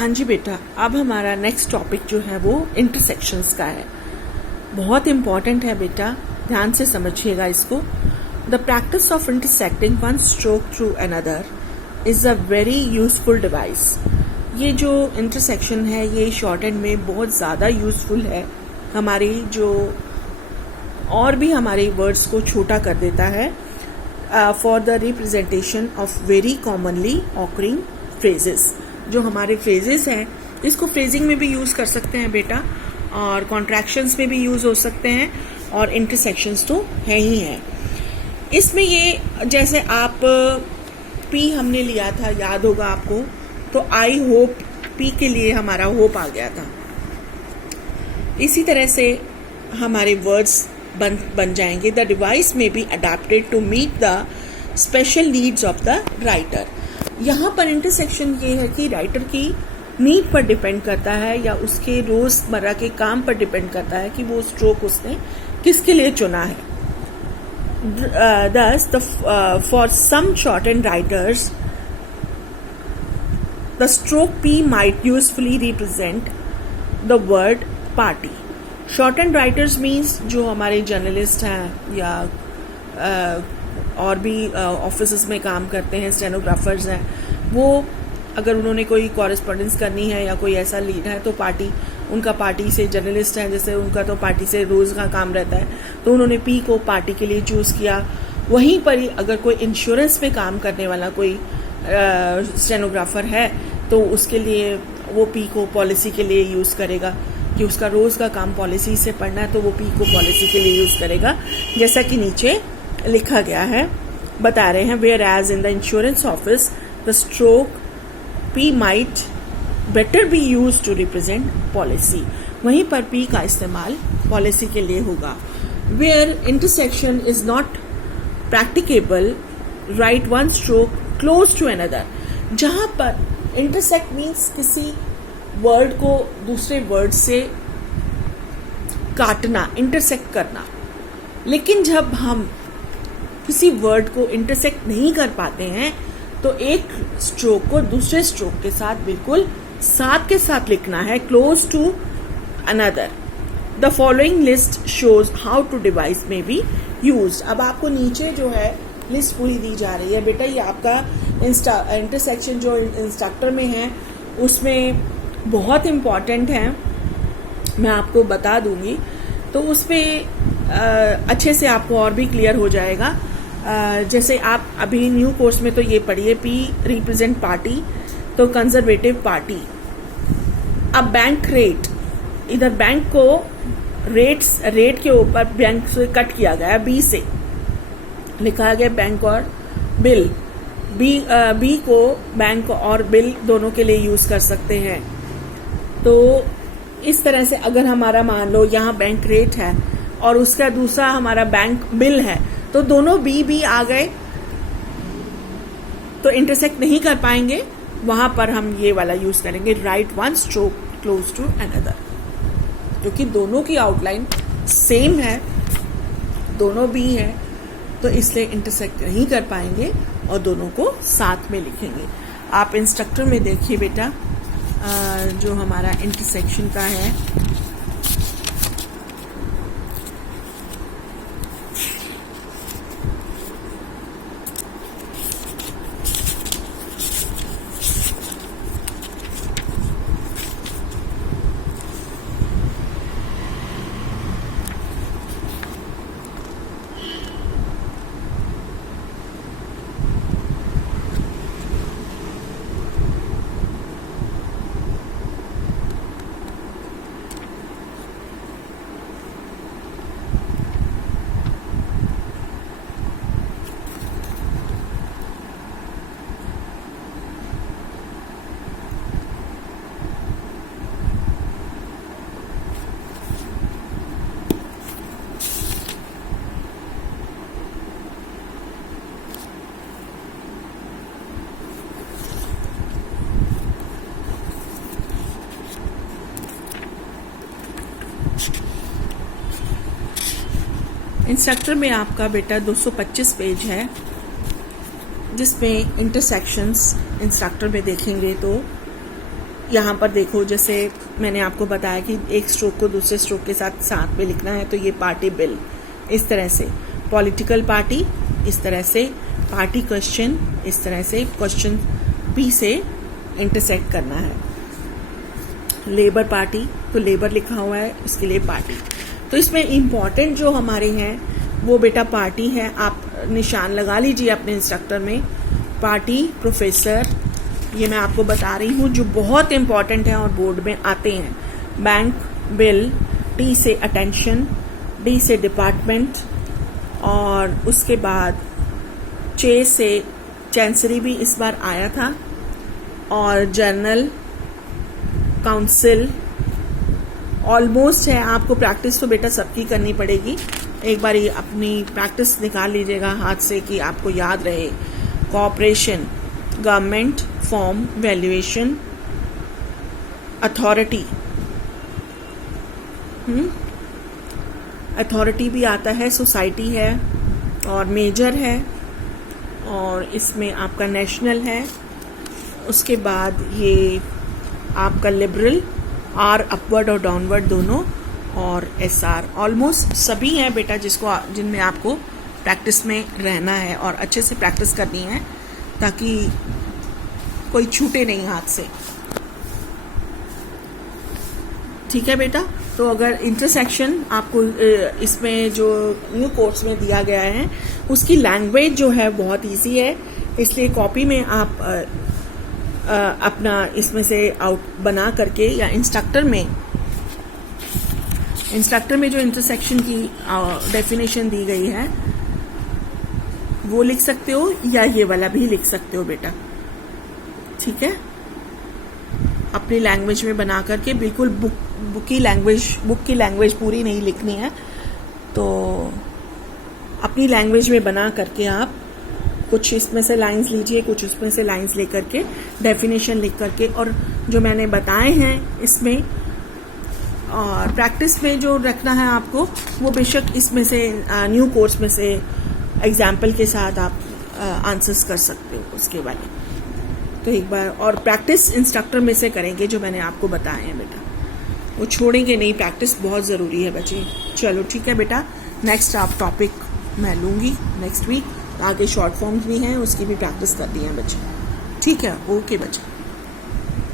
हाँ जी बेटा, अब हमारा नेक्स्ट टॉपिक जो है वो इंटरसेक्शंस का है। बहुत इम्पॉर्टेंट है बेटा, ध्यान से समझिएगा इसको। The practice of intersecting one stroke through another is a very useful device. ये जो इंटरसेक्शन है ये शॉर्ट हैंड में बहुत ज़्यादा यूजफुल है, हमारी जो और भी हमारे वर्ड्स को छोटा कर देता है for the representation of very commonly occurring phrases. जो हमारे फ्रेजेस हैं इसको फ्रेजिंग में भी यूज़ कर सकते हैं बेटा, और कॉन्ट्रैक्शंस में भी यूज़ हो सकते हैं, और इंटरसेक्शंस तो है ही हैं। इसमें ये जैसे आप पी हमने लिया था, याद होगा आपको, तो आई होप, पी के लिए हमारा होप आ गया था। इसी तरह से हमारे वर्ड्स बन जाएंगे। The device may be adapted to meet the special needs of the writer. यहाँ पर इंटरसेक्शन ये है कि राइटर की नीड पर डिपेंड करता है या उसके रोजमर्रा के काम पर डिपेंड करता है कि वो स्ट्रोक उसने किसके लिए चुना है। Thus, for some shorthand writers, the stroke P might usefully represent the word party. Shorthand writers means जो हमारे जर्नलिस्ट हैं या और भी ऑफिस में काम करते हैं, स्टेनोग्राफर्स हैं, वो अगर उन्होंने कोई कॉरेस्पॉन्डेंस करनी है या कोई ऐसा लीड है तो पार्टी, उनका पार्टी से, जर्नलिस्ट हैं जैसे, उनका तो पार्टी से रोज़ का काम रहता है, तो उन्होंने पी को पार्टी के लिए चूज़ किया। वहीं पर ही अगर कोई इंश्योरेंस में काम करने वाला कोई स्टेनोग्राफर है तो उसके लिए वो पी को पॉलिसी के लिए यूज़ करेगा, कि उसका रोज़ का काम पॉलिसी से पढ़ना है तो वो पी को पॉलिसी के लिए यूज़ करेगा, जैसा कि नीचे लिखा गया है, बता रहे हैं। Where as in the insurance office the stroke P might better be use to represent policy. वहीं पर पी का इस्तेमाल पॉलिसी के लिए होगा। Where intersection is not practicable write one stroke close to another. जहां पर इंटरसेक्ट मीन्स किसी वर्ड को दूसरे वर्ड से काटना, इंटरसेक्ट करना। लेकिन जब हम किसी वर्ड को इंटरसेक्ट नहीं कर पाते हैं तो एक स्ट्रोक को दूसरे स्ट्रोक के साथ बिल्कुल साथ के साथ लिखना है, close to another. The following list shows how to device may be used. अब आपको नीचे जो है लिस्ट पूरी दी जा रही है बेटा, ये आपका इंटरसेक्शन जो इंस्ट्रक्टर में है उसमें बहुत इम्पॉर्टेंट है, मैं आपको बता दूंगी, तो उस पर अच्छे से आपको और भी क्लियर हो जाएगा। जैसे आप अभी न्यू कोर्स में तो ये पढ़िए, पी रिप्रेजेंट पार्टी, तो कंजर्वेटिव पार्टी। अब बैंक रेट, इधर बैंक को रेट के ऊपर बैंक से कट किया गया, बी से लिखा गया बैंक और बिल। बी को बैंक और बिल दोनों के लिए यूज कर सकते हैं। तो इस तरह से अगर हमारा मान लो यहाँ बैंक रेट है और उसका दूसरा हमारा बैंक बिल है, तो दोनों बी आ गए तो इंटरसेक्ट नहीं कर पाएंगे। वहां पर हम ये वाला यूज करेंगे, write one stroke close to another, क्योंकि दोनों की आउटलाइन सेम है, दोनों बी है, तो इसलिए इंटरसेक्ट नहीं कर पाएंगे और दोनों को साथ में लिखेंगे। आप इंस्ट्रक्टर में देखिए बेटा, जो हमारा इंटरसेक्शन का है, इंस्ट्रक्टर में आपका बेटा 225 पेज है, जिसमें इंटरसेक्शंस इंस्ट्रक्टर में देखेंगे तो यहाँ पर देखो, जैसे मैंने आपको बताया कि एक स्ट्रोक को दूसरे स्ट्रोक के साथ साथ में लिखना है, तो ये पार्टी बिल इस तरह से, पॉलिटिकल पार्टी इस तरह से, पार्टी क्वेश्चन इस तरह से, क्वेश्चन पी से इंटरसेक्ट करना है। लेबर पार्टी, तो लेबर लिखा हुआ है, इसके लिए पार्टी। तो इसमें इम्पॉर्टेंट जो हमारे हैं वो बेटा पार्टी है, आप निशान लगा लीजिए अपने इंस्ट्रक्टर में। पार्टी, प्रोफेसर, ये मैं आपको बता रही हूँ जो बहुत इम्पॉर्टेंट है और बोर्ड में आते हैं। बैंक, बिल, टी से अटेंशन, डी से डिपार्टमेंट, और उसके बाद चे से चैंसरी भी इस बार आया था, और जर्नल, काउंसिल, ऑलमोस्ट है। आपको प्रैक्टिस तो बेटा सबकी करनी पड़ेगी, एक बार अपनी प्रैक्टिस निकाल लीजिएगा हाथ से कि आपको याद रहे। Corporation, government, form, valuation, authority, authority भी आता है, सोसाइटी है, और मेजर है, और इसमें आपका नेशनल है। उसके बाद ये आपका लिबरल, आर अपवर्ड और डाउनवर्ड दोनों, और एस आर। ऑलमोस्ट सभी हैं बेटा जिनमें आपको प्रैक्टिस में रहना है और अच्छे से प्रैक्टिस करनी है ताकि कोई छूटे नहीं हाथ से। ठीक है बेटा, तो अगर इंटरसेक्शन आपको इसमें जो न्यू कोर्स में दिया गया है उसकी लैंग्वेज जो है बहुत इजी है, इसलिए कॉपी में आप अपना इसमें से आउट बना करके, या इंस्ट्रक्टर में जो इंटरसेक्शन की डेफिनेशन दी गई है वो लिख सकते हो, या ये वाला भी लिख सकते हो बेटा। ठीक है, अपनी लैंग्वेज में बना करके, बिल्कुल बुक की लैंग्वेज पूरी नहीं लिखनी है, तो अपनी लैंग्वेज में बना करके आप कुछ इसमें से लाइंस लीजिए, कुछ उसमें से लाइंस लेकर के डेफिनेशन लिख करके, और जो मैंने बताए हैं इसमें और प्रैक्टिस में जो रखना है आपको, वो बेशक इसमें से न्यू कोर्स में से एग्जाम्पल के साथ आप आंसर्स कर सकते हो उसके वाले। तो एक बार और प्रैक्टिस इंस्ट्रक्टर में से करेंगे जो मैंने आपको बताए हैं बेटा, वो छोड़ेंगे नहीं, प्रैक्टिस बहुत ज़रूरी है बच्चे। चलो ठीक है बेटा, नेक्स्ट आप टॉपिक मैं लूँगी नेक्स्ट वीक। आगे शॉर्ट फॉर्म्स भी हैं, उसकी भी प्रैक्टिस करनी है बच्चे। ठीक है, ओके बच्चे।